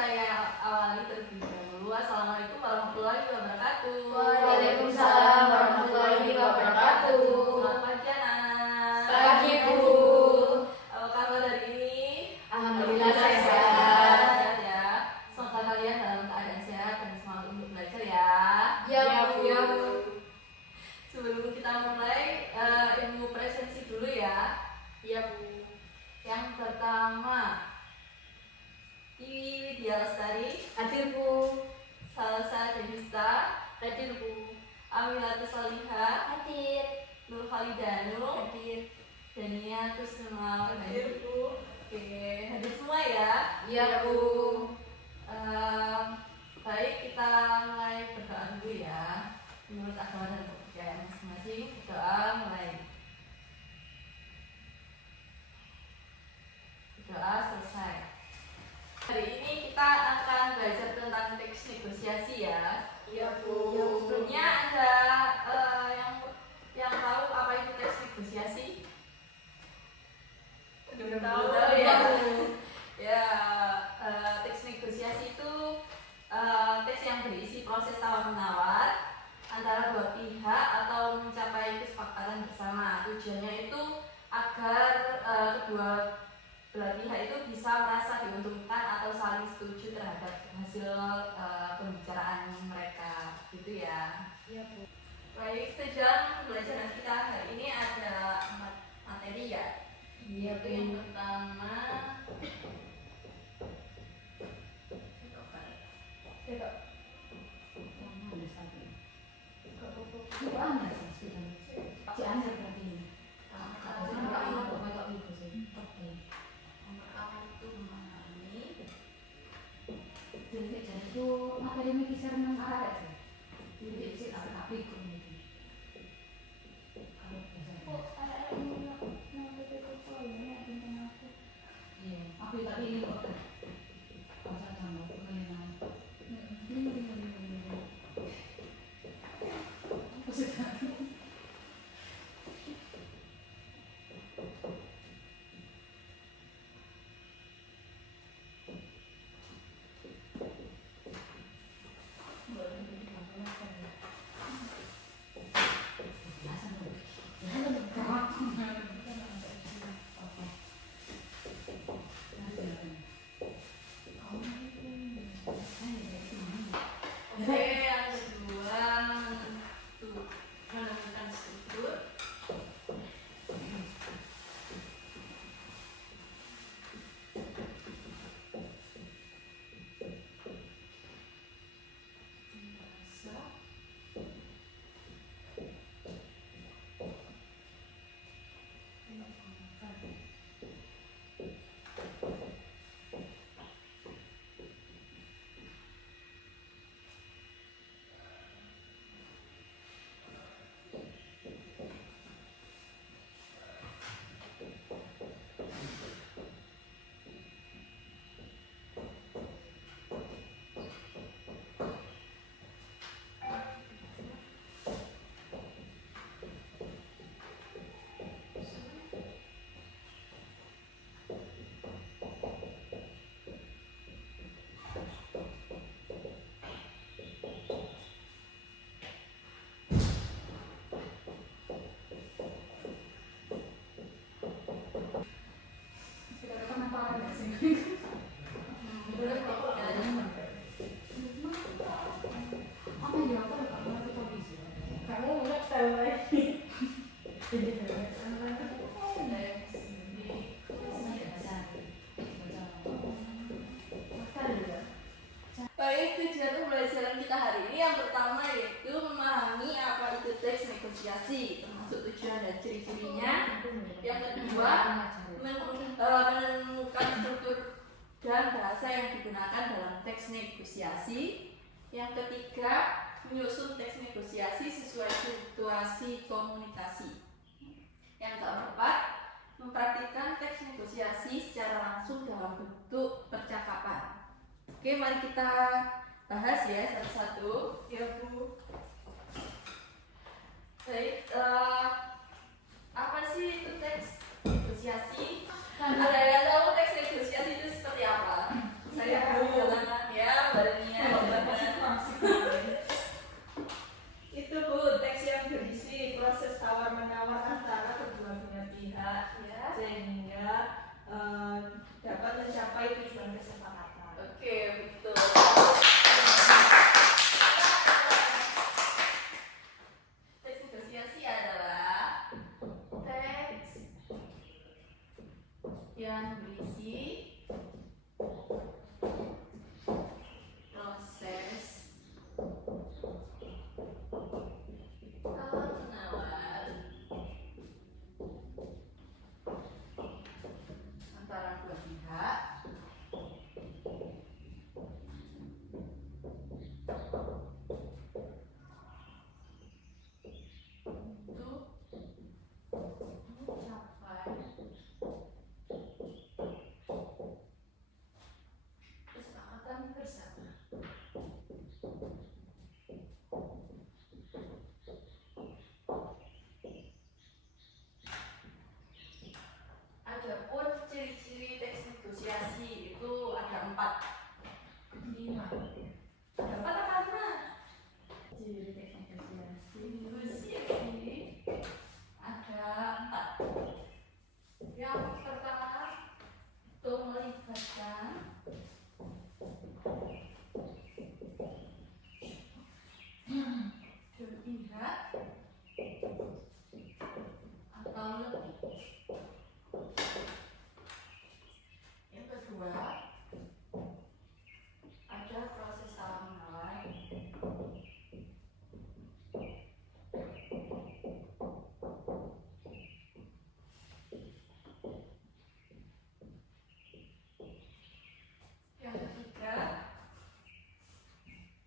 saya awali terlebih dahulu. Assalamualaikum warahmatullahi wabarakatuh. Waalaikumsalam warahmatullahi wabarakatuh. Selamat pagi anak-anak. Pagi Bu. Apa kabar hari ini? Alhamdulillah sehat. Sehat ya. Semoga kalian dalam keadaan sehat dan semangat untuk belajar ya. Ya Bu. Sebelum kita mulai ilmu presensi dulu ya. Ya Bu. Yang pertama, Iwi Widya Lestari, Hadir Bu. Salsa Devista, Hadir Bu. Amilatu Salihah, Hadir. Nur Khalidanu, Hadir. Dania Kusuma. Hadir Bu. Oke, hadir semua ya. Ya Bu. Baik, kita mulai berdoa dulu ya. Menurut agama dan kepercayaan masing-masing, doa mulai. Doa selesai. Hari ini kita akan belajar tentang teks negosiasi ya. Ya Bu. Sebelumnya ada yang tahu apa itu teks negosiasi? Belum Tahu tahu ya. Bu. Ya, teks negosiasi itu teks yang berisi proses tawar-menawar antara dua pihak atau mencapai kesepakatan bersama. Tujuannya itu agar kedua belah pihak itu bisa merasa diuntungkan atau saling setuju terhadap hasil pembicaraan mereka, gitu ya. Ya Bu. Baik, tujuan pembelajaran kita hari ini ada 4 materi ya. Iya Bu. Yang pertama, yang kedua menemukan struktur. Baik, tujuan pembelajaran kita hari ini yang pertama yaitu memahami apa itu teks negosiasi, termasuk tujuan dan ciri-cirinya. Yang kedua, menemukan struktur dan bahasa yang digunakan dalam teks negosiasi. Yang ketiga, menyusun teks negosiasi sesuai situasi komunikasi. Yang keempat, mempraktikkan teks negosiasi secara langsung dalam bentuk percakapan. Oke, mari kita bahas ya satu-satu. Ya Bu. Baik, apa sih itu teks negosiasi? Ada yang tahu teks negosiasi itu seperti apa? Saya Bu. adalah 5. Ada kata-kata ciri teks negosiasi ada 4. Yang pertama itu melibatkan dua pihak atau lebih. Yang kedua ada proses tawar menawar. Yang ketiga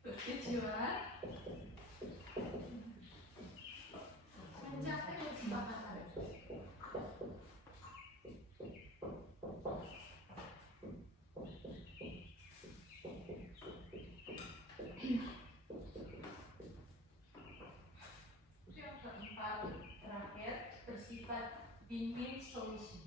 bertujuan mencapai kesepakatan. Yang keempat terakhir bersifat win-win solution.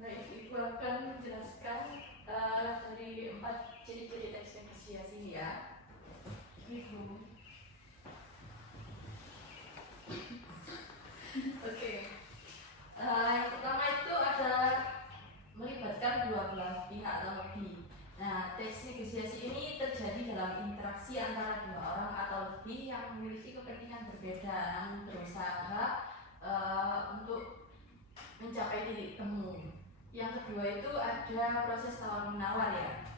Baik, Ibu akan menjelaskan dari 4 ciri-ciri teks negosiasi ini ya. Ibu. Oke. Yang pertama itu ada melibatkan dua belah pihak atau lebih. Nah, teks negosiasi ini terjadi dalam interaksi antara dua orang atau lebih yang memiliki kepentingan berbeda namun berusaha untuk mencapai titik temu. Yang kedua itu ada proses tawar menawar ya.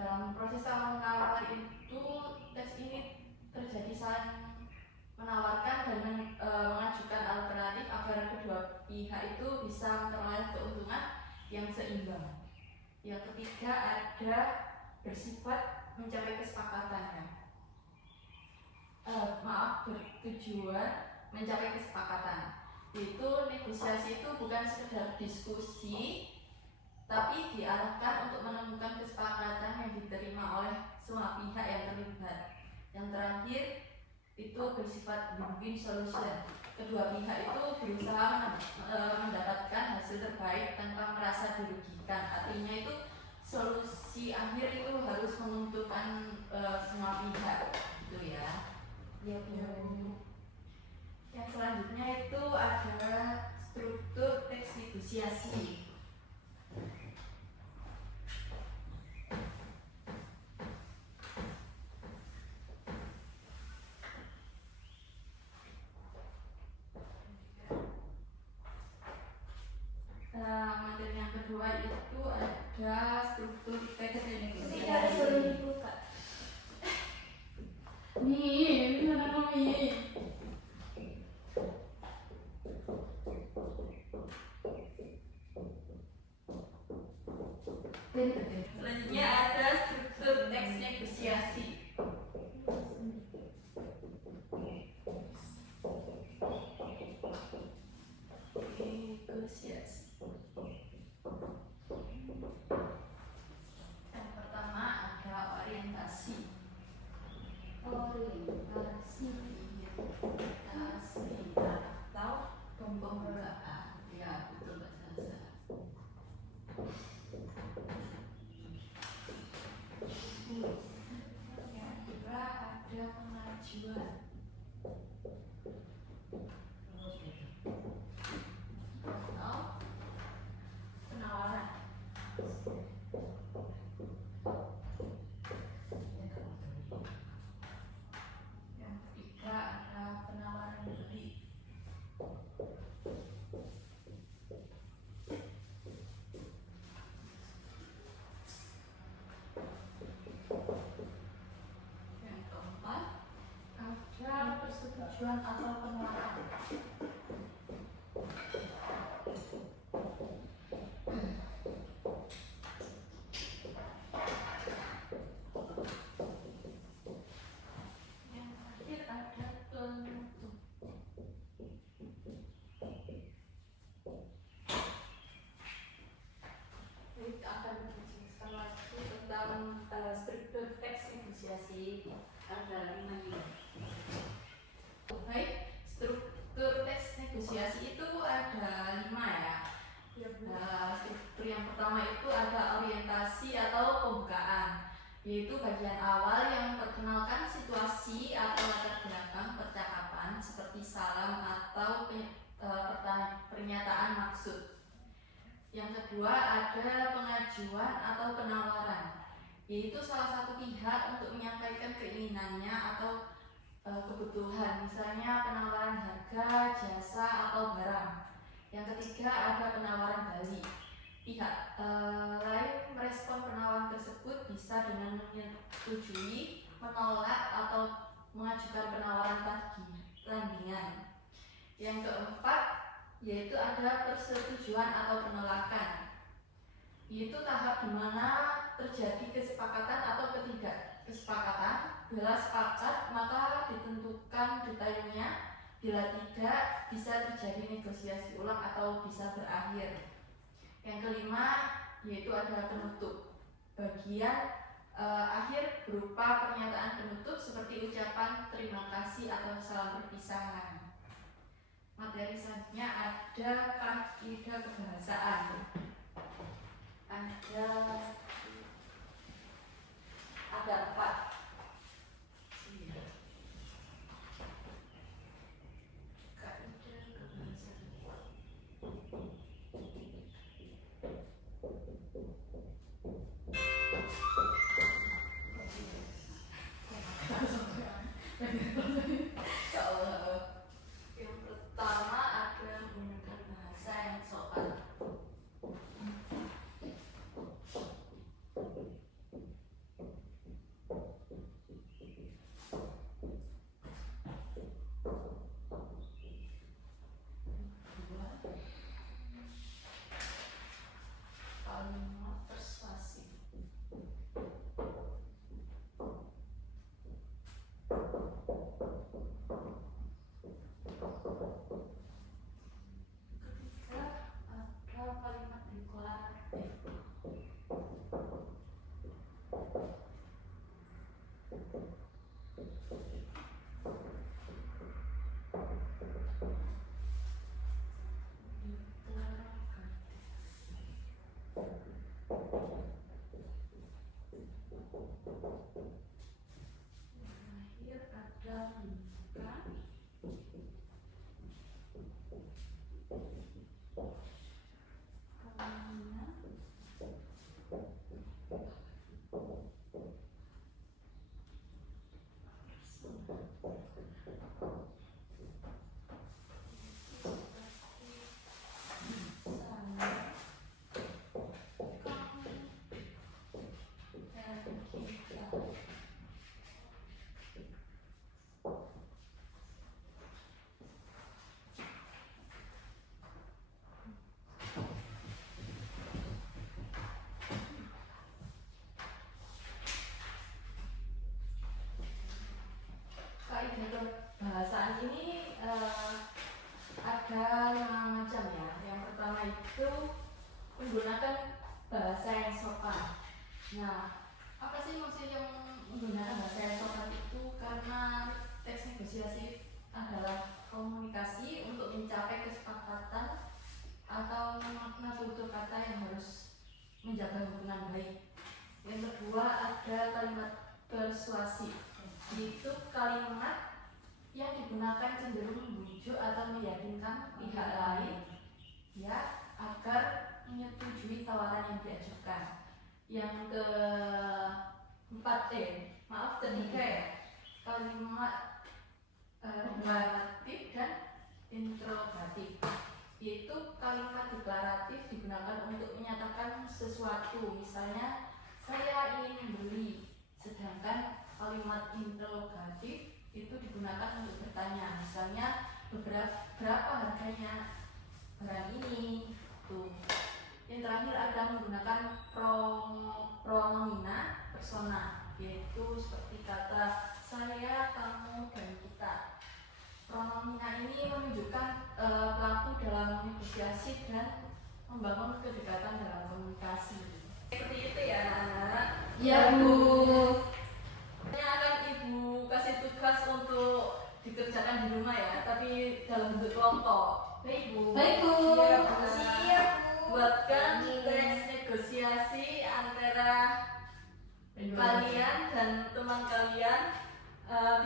Dalam proses tawar menawar itu teks ini terjadi saling menawarkan dan mengajukan alternatif agar kedua pihak itu bisa memperoleh keuntungan yang seimbang. Yang ketiga ada bersifat mencapai kesepakatan ya. Bertujuan mencapai kesepakatan. Itu negosiasi itu bukan sekedar diskusi, tapi diarahkan untuk menemukan kesepakatan yang diterima oleh semua pihak yang terlibat. Yang terakhir itu bersifat win-win solution. Kedua pihak itu berusaha mendapatkan hasil terbaik tanpa merasa dirugikan. Artinya itu solusi akhir itu harus menguntungkan semua pihak, gitu ya. Yang selanjutnya itu ada struktur teks negosiasi. Materi yang kedua itu ada struktur teks negosiasi. Nih, gimana nih? Selanjutnya ada struktur teks negosiasi. Yang pertama ada orientasi. Atau pembukaan. Ya, betul bahasa saya. pertama itu ada orientasi atau pembukaan, yaitu bagian awal yang memperkenalkan situasi atau latar belakang percakapan seperti salam atau pernyataan maksud. Yang kedua ada pengajuan atau penawaran, yaitu salah satu pihak untuk menyampaikan keinginannya atau kebutuhan, misalnya penawaran harga, jasa, atau barang. Yang ketiga ada penawaran balik. Pihak lain merespon penawaran tersebut bisa dengan menyetujui, menolak, atau mengajukan penawaran tandingan. Yang keempat yaitu ada persetujuan atau penolakan, yaitu tahap di mana terjadi kesepakatan atau ketidakkesepakatan. Bila sepakat maka ditentukan detailnya, bila tidak bisa terjadi negosiasi ulang atau bisa berakhir. Yang kelima yaitu ada penutup. Bagian akhir berupa pernyataan penutup seperti ucapan terima kasih atau salam perpisahan. Materi selanjutnya ada kaidah kebahasaan. Ada 4. Yang pertama ada menggunakan bahasa yang sopan. Kalimat persuasif. Ketiga ada kalimat deklaratif. Terakhir ada menunjukkan. Kaidah kebahasaan ini ada 5 macam ya. Yang pertama itu menggunakan bahasa yang sopan. Nah, apa sih maksudnya menggunakan bahasa yang sopan itu? Karena teks negosiasi adalah komunikasi untuk mencapai kesepakatan atau makna tutur kata yang harus menjaga hubungan baik. Yang kedua ada kalimat persuasif, yaitu kalimat yang digunakan cenderung membujuk atau meyakinkan pihak lain ya agar menyetujui tawaran yang diajukan. Yang ketiga ya, kalimat deklaratif dan interrogatif, yaitu kalimat deklaratif digunakan untuk menyatakan sesuatu, misalnya saya ingin membeli, sedangkan kalimat interrogatif itu digunakan untuk bertanya, misalnya berapa harganya barang ini tuh. Yang terakhir ada menggunakan pronomina persona, yaitu seperti kata saya, kamu, dan kita. Pronomina ini menunjukkan pelaku dalam negosiasi dan membangun kedekatan dalam komunikasi. Seperti itu ya anak-anak. Iya Bu. Ini akan Ibu kasih tugas untuk dikerjakan di rumah ya, tapi dalam bentuk kelompok. Baik Bu. Baik Bu. Iya, Bu. Siap Bu. Buatkan teks negosiasi negosiasi antara kalian dan teman kalian,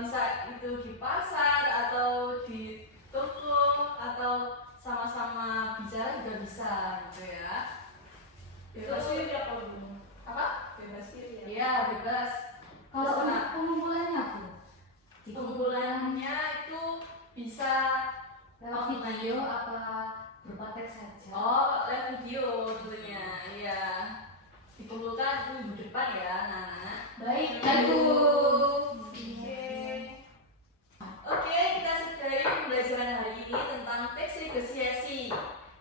bisa itu di pasar atau di toko atau sama-sama bicara juga bisa gitu ya. Bebas pilih apa Bu? Apa? Bebas pilih ya. Iya, bebas. Kalau Terserah. pengumpulannya Bu, di Pengumpulannya itu bisa lewat video apa berupa teks saja? lewat video tentunya. Iya. Dikumpulkan minggu depan ya, Nana. Baik, Bu. Oke, kita sudahi pembelajaran hari ini tentang teks negosiasi.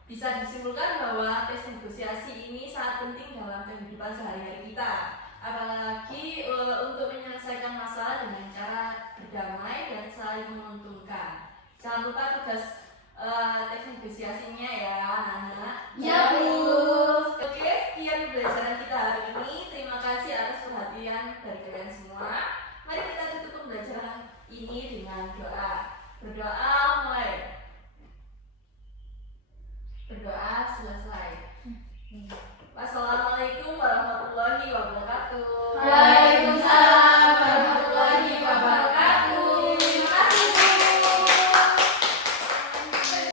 Bisa disimpulkan bahwa teks negosiasi ini sangat penting dalam kehidupan sehari-hari kita. Apalagi untuk menyelesaikan masalah dengan cara berdamai dan saling menguntungkan. Jangan lupa tugas teks negosiasinya ya, Nana. Ya, Bu. Oke, sekian pembelajaran kita hari ini. Terima kasih atas perhatian dari kalian semua. Mari kita tutup pembelajaran ini dengan doa. Berdoa mulai. Berdoa selesai. Wassalamualaikum warahmatullahi